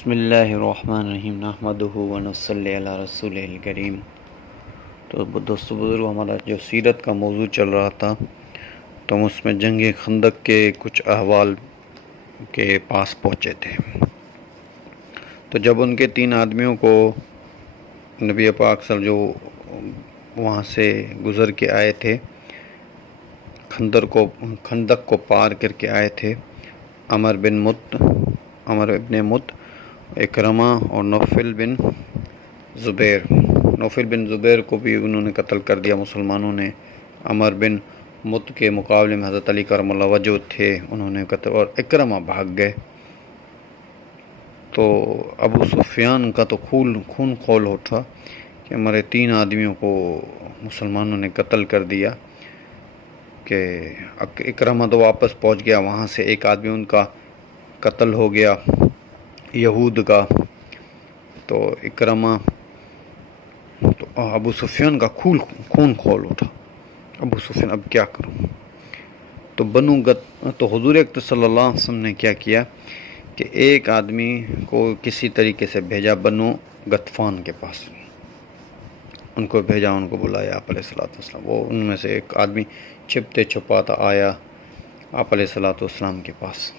بسم اللہ الرحمن الرحیم نحمدہ ونصلی علی رسول الکریم۔ تو دوستو بزرگ، ہمارا جو سیرت کا موضوع چل رہا تھا تو ہم اس میں جنگ خندق کے کچھ احوال کے پاس پہنچے تھے۔ تو جب ان کے 3 آدمیوں کو نبی پاک صلی اللہ علیہ وسلم جو وہاں سے گزر کے آئے تھے، خندق کو پار کر کے آئے تھے، عمر ابن مت، اکرمہ اور نوفل بن زبیر کو بھی انہوں نے قتل کر دیا مسلمانوں نے۔ عمر بن مت کے مقابلے میں حضرت علی کرم اللہ وجہ تھے، انہوں نے قتل، اور اکرمہ بھاگ گئے۔ تو ابو سفیان کا تو خون خول اٹھا کہ ہمارے 3 آدمیوں کو مسلمانوں نے قتل کر دیا۔ کہ اکرمہ تو واپس پہنچ گیا، وہاں سے ایک آدمی ان کا قتل ہو گیا یہود کا۔ تو اکرمہ، تو ابو سفیان کا خون کھول اٹھا۔ ابو سفیان اب کیا کروں؟ تو حضور اکرم صلی اللہ علیہ وسلم نے کیا کیا کہ ایک آدمی کو کسی طریقے سے بھیجا بنو غطفان کے پاس، ان کو بھیجا، ان کو بلایا آپ علیہ الصلوۃ والسلام۔ وہ ان میں سے ایک آدمی چھپتے چھپاتا آیا آپ علیہ الصلوۃ والسلام کے پاس۔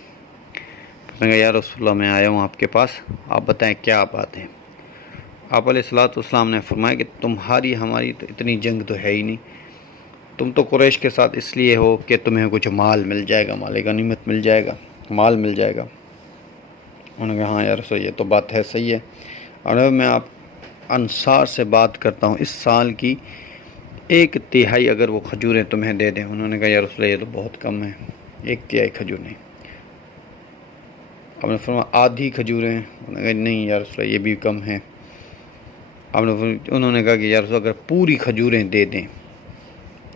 میں کہا یا رسول اللہ، میں آیا ہوں آپ کے پاس، آپ بتائیں کیا بات ہے۔ آپ علیہ الصلوۃ والسلام نے فرمایا کہ تمہاری ہماری تو اتنی جنگ تو ہے ہی نہیں، تم تو قریش کے ساتھ اس لیے ہو کہ تمہیں کچھ مال مل جائے گا، مال غنیمت مل جائے گا، مال مل جائے گا۔ انہوں نے کہا ہاں یا رسول اللہ، یہ تو بات ہے، صحیح ہے، اور میں آپ انصار سے بات کرتا ہوں، اس سال کی 1/3 اگر وہ کھجوریں تمہیں دے دیں۔ انہوں نے کہا یا رسول اللہ، یہ تو بہت کم ہے، 1/3 کھجور نہیں۔ آپ نے فرمایا آدھی کھجوریں؟ انہوں نے کہا نہیں یا رسول اللہ، یہ بھی کم ہے۔ انہوں نے کہا کہ یا رسول اللہ، اگر پوری کھجوریں دے دیں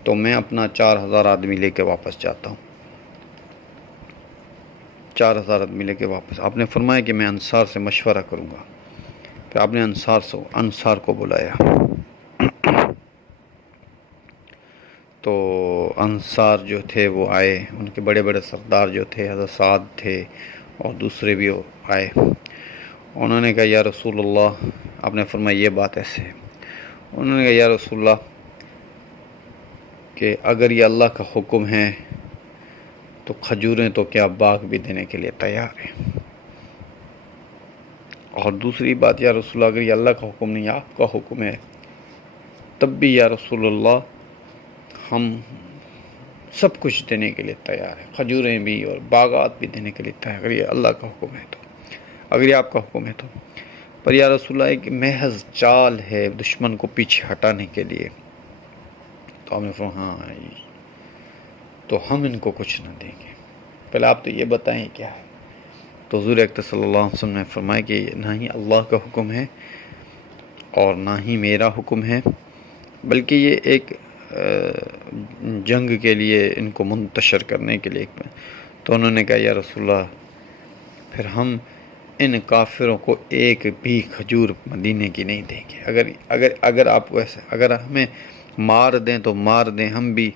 تو میں اپنا 4000 آدمی لے کے واپس جاتا ہوں، 4000 آدمی لے کے واپس۔ آپ نے فرمایا کہ میں انصار سے مشورہ کروں گا۔ پھر آپ نے انصار کو بلایا، تو انصار جو تھے وہ آئے، ان کے بڑے بڑے سردار جو تھے، حضرت سعد تھے اور دوسرے بھی آئے۔ انہوں نے کہا یا رسول اللہ، آپ نے فرمایا یہ بات ایسے ہے۔ انہوں نے کہا یا رسول اللہ کہ اگر یہ اللہ کا حکم ہے تو کھجوریں تو کیا باغ بھی دینے کے لیے تیار ہیں، اور دوسری بات یا رسول اللہ، اگر یہ اللہ کا حکم نہیں آپ کا حکم ہے تب بھی یا رسول اللہ ہم سب کچھ دینے کے لیے تیار ہیں، کھجوریں بھی اور باغات بھی دینے کے لیے تیار، اگر یہ اللہ کا حکم ہے تو، اگر یہ آپ کا حکم ہے تو۔ پر یا رسول اللہ ایک محض چال ہے دشمن کو پیچھے ہٹانے کے لیے۔ تو آپ نے فرمایا ہاں تو ہم ان کو کچھ نہ دیں گے، پہلے آپ تو یہ بتائیں کیا ہے۔ تو حضور اکرم صلی اللہ علیہ وسلم نے فرمایا کہ نہ ہی اللہ کا حکم ہے اور نہ ہی میرا حکم ہے، بلکہ یہ ایک جنگ کے لیے ان کو منتشر کرنے کے لیے۔ تو انہوں نے کہا یا رسول اللہ پھر ہم ان کافروں کو ایک بھی کھجور مدینے کی نہیں دیں گے، اگر آپ کو ایسے، اگر ہمیں مار دیں تو مار دیں، ہم بھی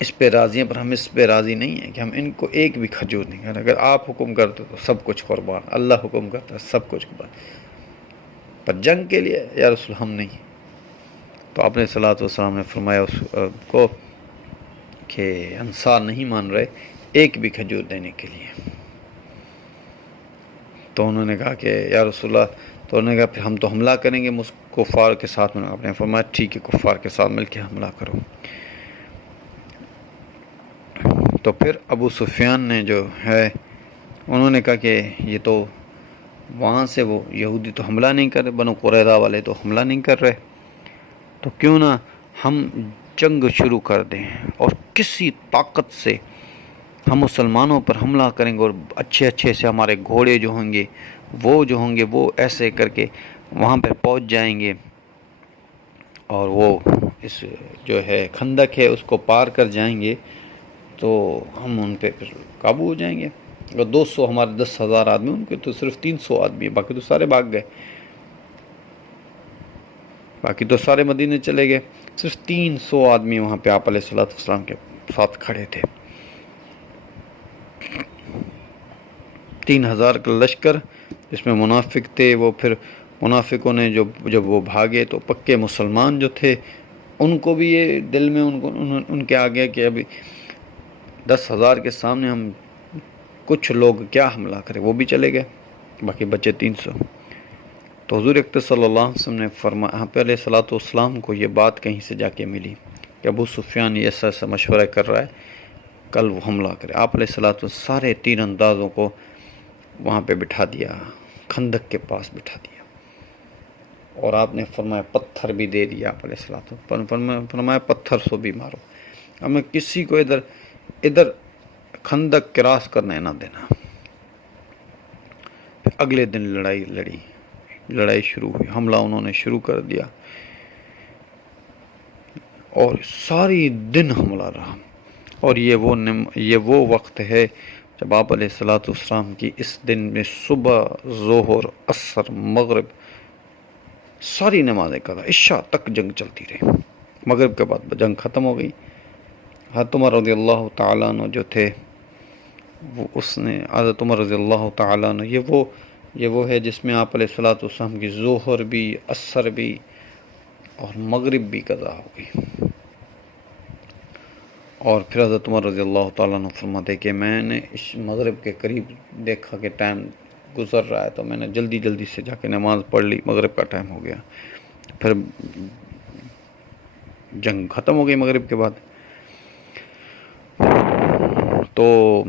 اس پہ راضی ہیں، پر ہم اس پہ راضی نہیں ہیں کہ ہم ان کو ایک بھی کھجور نہیں کریں۔ اگر آپ حکم کرتے تو سب کچھ قربان، اللہ حکم کرتا ہے سب کچھ قربان، پر جنگ کے لیے یا رسول ہم نہیں۔ تو آپ نے صلی اللہ علیہ وسلم نے فرمایا اس کو کہ انصار نہیں مان رہے ایک بھی کھجور دینے کے لیے۔ تو انہوں نے کہا کہ یا رسول اللہ، تو انہوں نے کہا پھر ہم تو حملہ کریں گے کفار کے ساتھ۔ آپ نے فرمایا ٹھیک ہے، کفار کے ساتھ مل کے حملہ کرو۔ تو پھر ابو سفیان نے جو ہے انہوں نے کہا کہ یہ تو وہاں سے وہ یہودی تو حملہ نہیں کر رہے، بنو قریظہ والے تو حملہ نہیں کر رہے، تو کیوں نہ ہم جنگ شروع کر دیں اور کسی طاقت سے ہم مسلمانوں پر حملہ کریں گے، اور اچھے سے ہمارے گھوڑے جو ہوں گے وہ ایسے کر کے وہاں پہ پہنچ جائیں گے، اور وہ اس جو ہے خندق ہے اس کو پار کر جائیں گے، تو ہم ان پہ پھر قابو ہو جائیں گے۔ اور 200 ہمارے 10,000 آدمی، ان کے تو صرف 300 آدمی ہیں، باقی تو سارے بھاگ گئے، باقی تو سارے مدینے چلے گئے، صرف 300 آدمی وہاں پہ آپ علیہ الصلوۃ والسلام کے ساتھ کھڑے تھے۔ 3000 کا لشکر جس میں منافق تھے، وہ پھر منافقوں نے جب وہ بھاگے تو پکے مسلمان جو تھے ان کو بھی یہ دل میں ان کے آگے کہ ابھی 10,000 کے سامنے ہم کچھ لوگ کیا حملہ کرے، وہ بھی چلے گئے، باقی بچے 300۔ تو حضور اکرم صلی اللہ علیہ وسلم نے فرمایا، پہلے صلاۃ والسلام کو یہ بات کہیں سے جا کے ملی کہ ابو سفیان یہ ایسا مشورہ کر رہا ہے، کل وہ حملہ کرے۔ آپ علیہ الصلوۃ سارے تیر اندازوں کو وہاں پہ بٹھا دیا، خندق کے پاس بٹھا دیا، اور آپ نے فرمایا پتھر بھی دے دیا۔ آپ علیہ الصلوۃ فرمایا پتھر سے بھی مارو، ہمیں کسی کو ادھر خندق کراس کرنے نہ دینا۔ پھر اگلے دن لڑائی شروع ہوئی، حملہ انہوں نے شروع کر دیا، اور ساری دن حملہ رہا۔ اور یہ وہ وقت ہے جب آپ علیہ الصلوۃ والسلام کی اس دن میں صبح، ظہر، عصر، مغرب ساری نمازیں قضا، عشاء تک جنگ چلتی رہی۔ مغرب کے بعد جنگ ختم ہو گئی۔ حضرت عمر رضی اللہ تعالیٰ عنہ جو تھے حضرت عمر رضی اللہ تعالیٰ عنہ یہ وہ ہے جس میں آپ علیہ الصلوۃ والسلام کی ظہر بھی، عصر بھی اور مغرب بھی قضا ہو گئی۔ اور پھر حضرت عمر رضی اللہ تعالیٰ عنہ فرماتے کہ میں نے اس مغرب کے قریب دیکھا کہ ٹائم گزر رہا ہے، تو میں نے جلدی سے جا کے نماز پڑھ لی، مغرب کا ٹائم ہو گیا۔ پھر جنگ ختم ہو گئی مغرب کے بعد۔ تو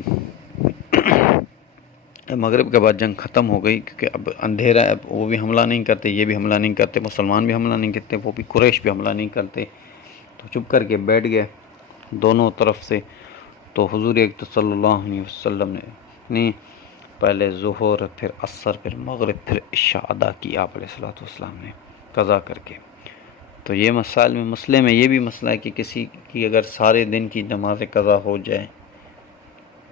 مغرب کے بعد جنگ ختم ہو گئی، کیونکہ اب اندھیرا ہے، اب وہ بھی حملہ نہیں کرتے، یہ بھی حملہ نہیں کرتے، مسلمان بھی حملہ نہیں کرتے، وہ بھی قریش بھی حملہ نہیں کرتے، تو چپ کر کے بیٹھ گئے دونوں طرف سے۔ تو حضور اکرم صلی اللہ علیہ وسلم نے پہلے ظہر، پھر عصر، پھر مغرب، پھر عشاء ادا کی آپ علیہ الصلوۃ والسلام نے قضا کر کے۔ تو یہ مسئلے میں یہ بھی مسئلہ ہے کہ کسی کی اگر سارے دن کی نماز قضا ہو جائے،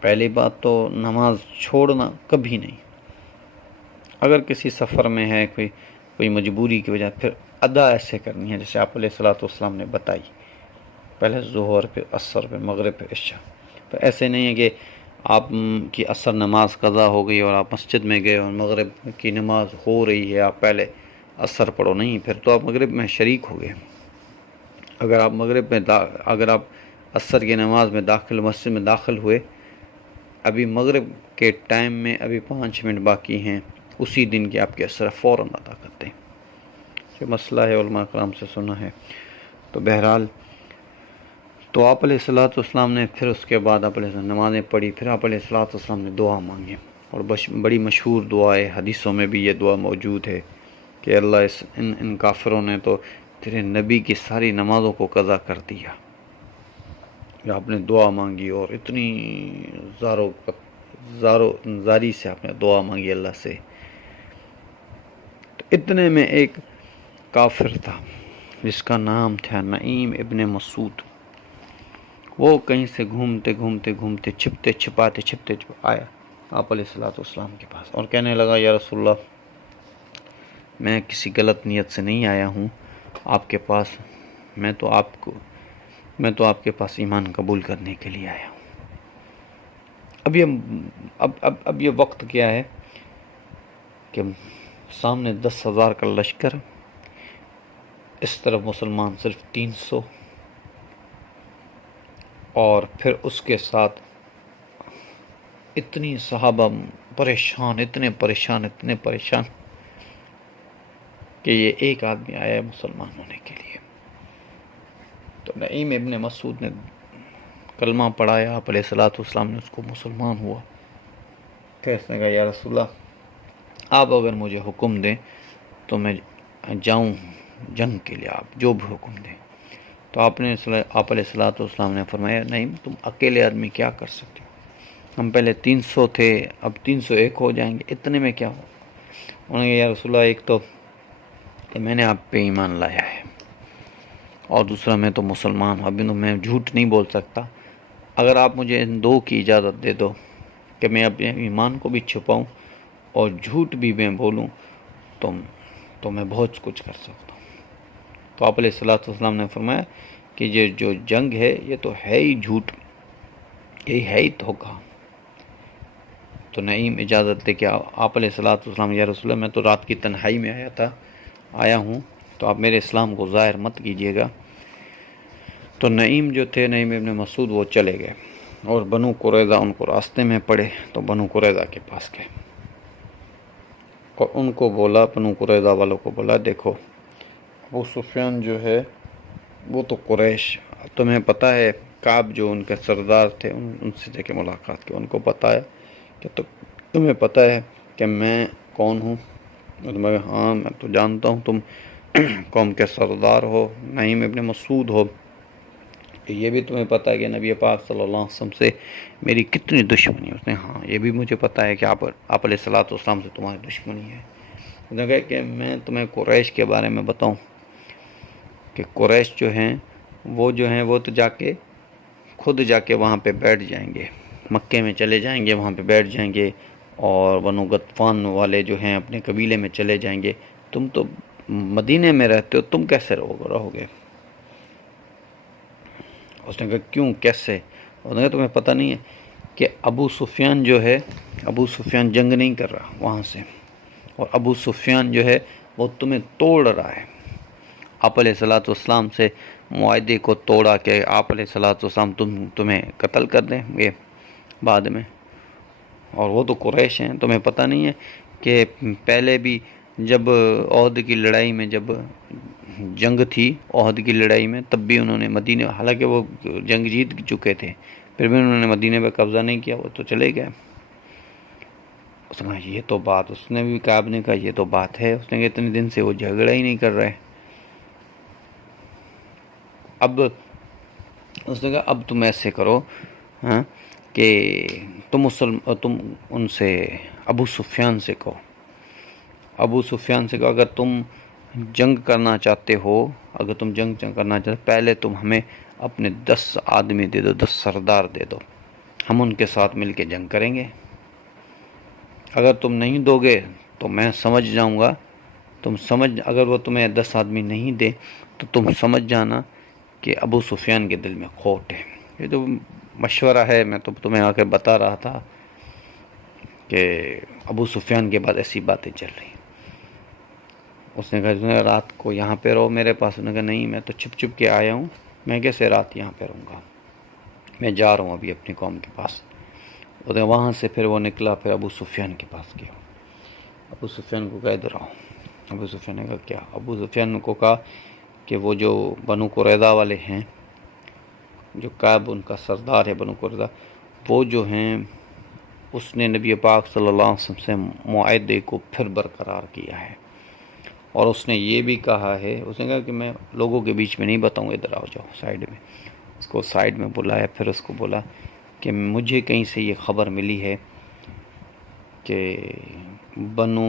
پہلی بات تو نماز چھوڑنا کبھی نہیں، اگر کسی سفر میں ہے کوئی مجبوری کی وجہ، پھر ادا ایسے کرنی ہے جیسے آپ علیہ الصلوۃ والسلام نے بتائی، پہلے ظہر، پھر عصر، پھر مغرب، پھر عشاء۔ تو ایسے نہیں ہے کہ آپ کی عصر نماز قضا ہو گئی اور آپ مسجد میں گئے اور مغرب کی نماز ہو رہی ہے، آپ پہلے عصر پڑھو، نہیں، پھر تو آپ مغرب میں شریک ہو گئے۔ اگر آپ عصر کی نماز میں مسجد میں داخل ہوئے، ابھی مغرب کے ٹائم میں ابھی 5 منٹ باقی ہیں، اسی دن کی آپ کے عصر فوراً ادا کرتے ہیں۔ یہ مسئلہ ہے، علماء کرام سے سنا ہے۔ تو بہرحال تو آپ علیہ الصلوۃ والسلام نے پھر اس کے بعد آپ علیہ نمازیں پڑھی، پھر آپ علیہ الصلوۃ والسلام نے دعا مانگی، اور بڑی مشہور دعا ہے، حدیثوں میں بھی یہ دعا موجود ہے کہ اللہ ان کافروں نے تو تیرے نبی کی ساری نمازوں کو قضا کر دیا۔ آپ نے دعا مانگی اور اتنی زاری سے آپ نے دعا مانگی اللہ سے۔ تو اتنے میں ایک کافر تھا جس کا نام تھا نعیم ابن مسعود، وہ کہیں سے گھومتے چھپاتے آیا آپ علیہ الصلوۃ والسلام کے پاس، اور کہنے لگا یا رسول اللہ، میں کسی غلط نیت سے نہیں آیا ہوں آپ کے پاس، میں تو آپ کے پاس ایمان قبول کرنے کے لیے آیا ہوں۔ اب یہ وقت کیا ہے کہ سامنے 10,000 کا لشکر، اس طرف مسلمان صرف 300، اور پھر اس کے ساتھ اتنی صحابہ اتنے پریشان کہ یہ ایک آدمی آیا ہے مسلمان ہونے کے لیے۔ تو نعیم ابن مسعود نے کلمہ پڑھایا، آپ علیہ الصلوۃ والسلام نے اس کو مسلمان ہوا۔ پھر اس نے کہا یا رسول اللہ، آپ اگر مجھے حکم دیں تو میں جاؤں جنگ کے لیے، آپ جو بھی حکم دیں۔ تو آپ علیہ الصلوۃ والسلام نے فرمایا نہیں، تم اکیلے آدمی کیا کر سکتے ہو، ہم پہلے 300 تھے، اب 301 ہو جائیں گے، اتنے میں کیا ہو۔ انہوں نے کہا یا رسول اللہ، ایک تو کہ میں نے آپ پہ ایمان لایا ہے، اور دوسرا میں تو مسلمان ہوں، ابھی تو میں جھوٹ نہیں بول سکتا، اگر آپ مجھے ان دو کی اجازت دے دو کہ میں اپنے ایمان کو بھی چھپاؤں اور جھوٹ بھی میں بولوں تو میں بہت کچھ کر سکتا ہوں۔ تو آپ علیہ الصلوۃ والسلام نے فرمایا کہ یہ جو جنگ ہے یہ تو ہے ہی جھوٹ، یہ ہے ہی دھوکہ، تو نعیم اجازت دے کہ آپ علیہ الصلوۃ والسلام یا رسول اللہ میں تو رات کی تنہائی میں آیا ہوں تو آپ میرے اسلام کو ظاہر مت کیجیے گا۔ تو نعیم جو تھے، نعیم ابن مسعود، وہ چلے گئے اور بنو قریظہ ان کو راستے میں پڑے تو بنو قریظہ کے پاس گئے اور ان کو بولا، بنو قریظہ والوں کو بولا، دیکھو ابو سفیان جو ہے وہ تو قریش، تمہیں پتہ ہے کعب جو ان کے سردار تھے ان سے جا کے ملاقات کی، ان کو پتہ ہے کہ تمہیں پتہ ہے کہ میں کون ہوں؟ میں ہاں میں تو جانتا ہوں، تم قوم کے سردار ہو، نعیم ابن مسعود ہو، کہ یہ بھی تمہیں پتہ ہے کہ نبی پاک صلی اللہ علیہ وسلم سے میری کتنی دشمنی ہے؟ اس نے ہاں یہ بھی مجھے پتہ ہے کہ آپ علیہ الصلوۃ والسلام سے تمہاری دشمنی ہے۔ اس نے کہا کہ میں تمہیں قریش کے بارے میں بتاؤں کہ قریش جو ہیں وہ تو خود جا کے وہاں پہ بیٹھ جائیں گے، مکے میں چلے جائیں گے، وہاں پہ بیٹھ جائیں گے، اور بنو غطفان والے جو ہیں اپنے قبیلے میں چلے جائیں گے، تم تو مدینے میں رہتے ہو، تم کیسے رہو گے؟ اس نے کہا کیوں، کیسے؟ اس نے کہا تمہیں پتہ نہیں ہے کہ ابو سفیان جو ہے، ابو سفیان جنگ نہیں کر رہا وہاں سے، اور ابو سفیان جو ہے وہ تمہیں توڑ رہا ہے، آپ علیہ الصلوۃ والسلام سے معاہدے کو توڑا کہ آپ علیہ الصلوۃ والسلام تمہیں قتل کر دیں گے بعد میں، اور وہ تو قریش ہیں۔ تمہیں پتہ نہیں ہے کہ پہلے بھی جب عہد کی لڑائی میں جب جنگ تھی، عہد کی لڑائی میں، تب بھی انہوں نے مدینے، حالانکہ وہ جنگ جیت چکے تھے، پھر بھی انہوں نے مدینے پہ قبضہ نہیں کیا، وہ تو چلے گئے۔ اس نے کہا یہ تو بات، اس نے بھی کعب نے کہا یہ تو بات ہے، اس نے کہا اتنے دن سے وہ جھگڑا ہی نہیں کر رہے۔ اب اس نے کہا اب تم ایسے کرو ہاں کہ تم ان سے ابو سفیان سے کہو، اگر تم جنگ کرنا چاہتے ہو، پہلے تم ہمیں اپنے 10 آدمی دے دو، 10 سردار دے دو، ہم ان کے ساتھ مل کے جنگ کریں گے۔ اگر تم نہیں دو گے تو میں سمجھ جاؤں گا، اگر وہ تمہیں 10 آدمی نہیں دے تو تم سمجھ جانا کہ ابو سفیان کے دل میں کھوٹ ہے۔ یہ تو مشورہ ہے، میں تو تمہیں آ کے بتا رہا تھا کہ ابو سفیان کے بعد ایسی باتیں چل رہی۔ اس نے کہا رات کو یہاں پہ رہو میرے پاس۔ انہوں نے کہا نہیں، میں تو چھپ کے آیا ہوں، میں کیسے رات یہاں پہ رہوں گا، میں جا رہا ہوں ابھی اپنی قوم کے پاس۔ وہاں سے پھر وہ نکلا، پھر ابو سفیان کے پاس گیا۔ ابو سفیان کو کہا ادھر آؤ۔ ابو سفیان نے کہا کیا؟ ابو سفیان کو کہا کہ وہ جو بنو قریظہ والے ہیں، جو کعب ان کا سردار ہے بنو قریظہ، وہ جو ہیں اس نے نبی پاک صلی اللہ علیہ وسلم سے معاہدے کو پھر برقرار کیا ہے، اور اس نے یہ بھی کہا ہے، اس نے کہا کہ میں لوگوں کے بیچ میں نہیں بتاؤں، ادھر آ جاؤ سائیڈ میں۔ اس کو سائیڈ میں بلایا، پھر اس کو بولا کہ مجھے کہیں سے یہ خبر ملی ہے کہ بنو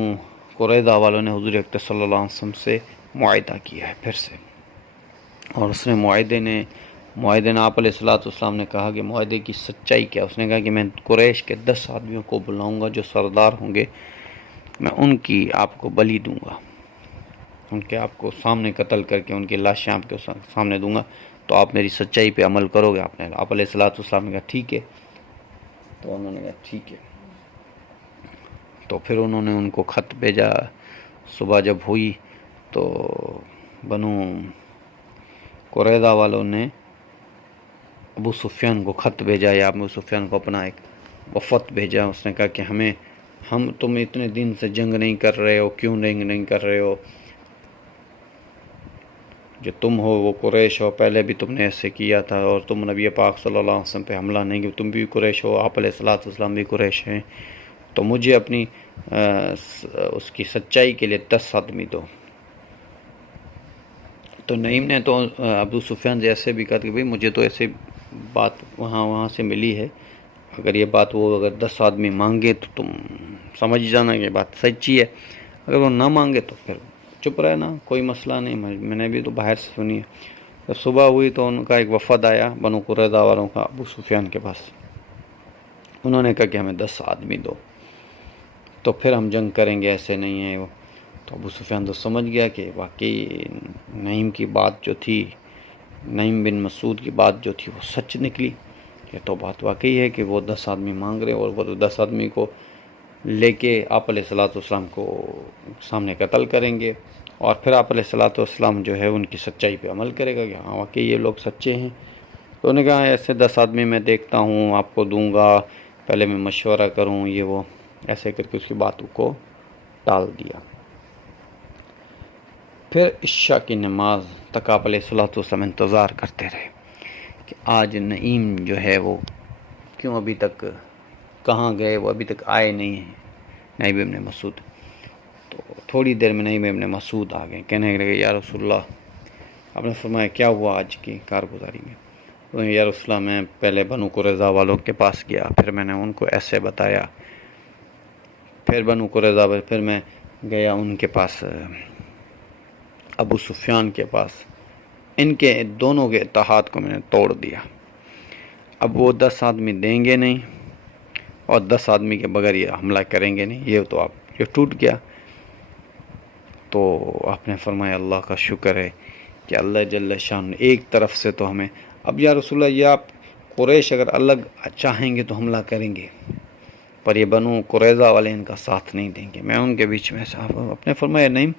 قریظہ والوں نے حضور اکرم صلی اللہ علیہ وسلم سے معاہدہ کیا ہے پھر سے، اور اس نے معاہدے نے آپ علیہ الصلوۃ والسلام نے کہا کہ معاہدے کی سچائی کیا؟ اس نے کہا کہ میں قریش کے 10 آدمیوں کو بلاؤں گا جو سردار ہوں گے، میں ان کی آپ کو بلی دوں گا، ان کے آپ کو سامنے قتل کر کے ان کی لاشیں آپ کے سامنے دوں گا، تو آپ میری سچائی پہ عمل کرو گے۔ آپ علیہ الصلوۃ والسلام نے کہا ٹھیک ہے، تو انہوں نے کہا ٹھیک ہے، تو پھر انہوں نے ان کو خط بھیجا۔ صبح جب ہوئی تو بنو قریظہ والوں نے ابو سفیان کو خط بھیجا، یا ابو سفیان کو اپنا ایک وفد بھیجا۔ اس نے کہا کہ تم اتنے دن سے جنگ نہیں کر رہے ہو، کیوں نہیں کر رہے ہو؟ جو تم ہو وہ قریش ہو، پہلے بھی تم نے ایسے کیا تھا، اور تم نبی پاک صلی اللہ علیہ وسلم پہ حملہ نہیں کیا، تم بھی قریش ہو، آپ علیہ الصلوۃ والسلام بھی قریش ہیں، تو مجھے اپنی اس کی سچائی کے لیے 10 آدمی دو۔ تو نعیم نے تو ابو سفیان سے ایسے بھی کہا کہ بھئی مجھے تو ایسے بات وہاں سے ملی ہے، اگر یہ بات وہ اگر 10 آدمی مانگے تو تم سمجھ جانا کہ بات سچی ہے، اگر وہ نہ مانگے تو پھر چپ رہنا، کوئی مسئلہ نہیں، میں نے بھی تو باہر سے سنی ہے۔ جب صبح ہوئی تو ان کا ایک وفد آیا بنو قریظہ والوں کا ابو سفیان کے پاس، انہوں نے کہا کہ ہمیں 10 آدمی دو تو پھر ہم جنگ کریں گے، ایسے نہیں ہے وہ۔ تو ابو سفیان تو سمجھ گیا کہ واقعی نعیم کی بات جو تھی، نعیم بن مسعود کی بات جو تھی وہ سچ نکلی، یہ تو بات واقعی ہے کہ وہ 10 آدمی مانگ رہے، اور وہ 10 آدمی کو لے کے آپ علیہ الصلوۃ والسلام کو سامنے قتل کریں گے، اور پھر آپ علیہ الصلوۃ والسلام جو ہے ان کی سچائی پہ عمل کرے گا کہ ہاں واقعی یہ لوگ سچے ہیں۔ تو انہوں نے کہا ایسے 10 آدمی میں دیکھتا ہوں، آپ کو دوں گا، پہلے میں مشورہ کروں، یہ وہ ایسے کر کے اس کی باتوں کو ٹال دیا۔ پھر عشاء کی نماز تک آپ علیہ الصلوۃ والسلام انتظار کرتے رہے کہ آج نعیم جو ہے وہ کیوں ابھی تک کہاں گئے، وہ ابھی تک آئے نہیں ہیں، نعیم ابن مسعود۔ تو تھوڑی دیر میں نعیم ابن مسعود آ گئے، کہنے لگے یا رسول اللہ، آپ نے فرمایا کیا ہوا آج کی کارگزاری میں؟ تو یا رسول اللہ میں پہلے بنو قریظہ والوں کے پاس گیا، پھر میں نے ان کو ایسے بتایا، پھر بنو قریظہ، پھر میں گیا ان کے پاس ابو سفیان کے پاس، ان کے دونوں کے اتحاد کو میں نے توڑ دیا۔ اب وہ 10 آدمی دیں گے نہیں، اور 10 آدمی کے بغیر یہ حملہ کریں گے نہیں، یہ تو آپ یہ ٹوٹ گیا۔ تو آپ نے فرمایا اللہ کا شکر ہے کہ اللہ جل شان ایک طرف سے تو ہمیں، اب یا رسول اللہ یہ آپ قریش اگر الگ چاہیں گے تو حملہ کریں گے، پر یہ بنو قریظہ والے ان کا ساتھ نہیں دیں گے، میں ان کے بیچ میں صاحب۔ اپنے فرمایا نہیں،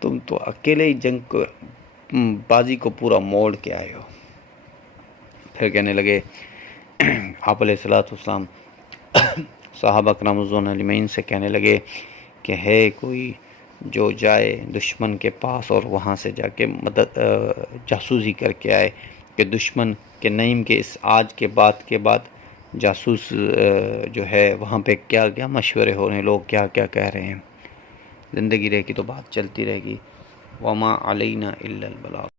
تم تو اکیلے ہی جنگ کو بازی کو پورا موڑ کے آئے ہو۔ پھر کہنے لگے آپ علیہ الصلوۃ والسلام صحابہ کرام رضوان اجمعین سے کہنے لگے کہ ہے کوئی جو جائے دشمن کے پاس اور وہاں سے جا کے مدد جاسوسی کر کے آئے کہ دشمن کے نعیم کے اس آج کے بعد جاسوس جو ہے وہاں پہ کیا کیا مشورے ہو رہے ہیں، لوگ کیا کیا کہہ رہے ہیں۔ زندگی رہے گی تو بات چلتی رہے گی۔ وما علینا الا البلاغ۔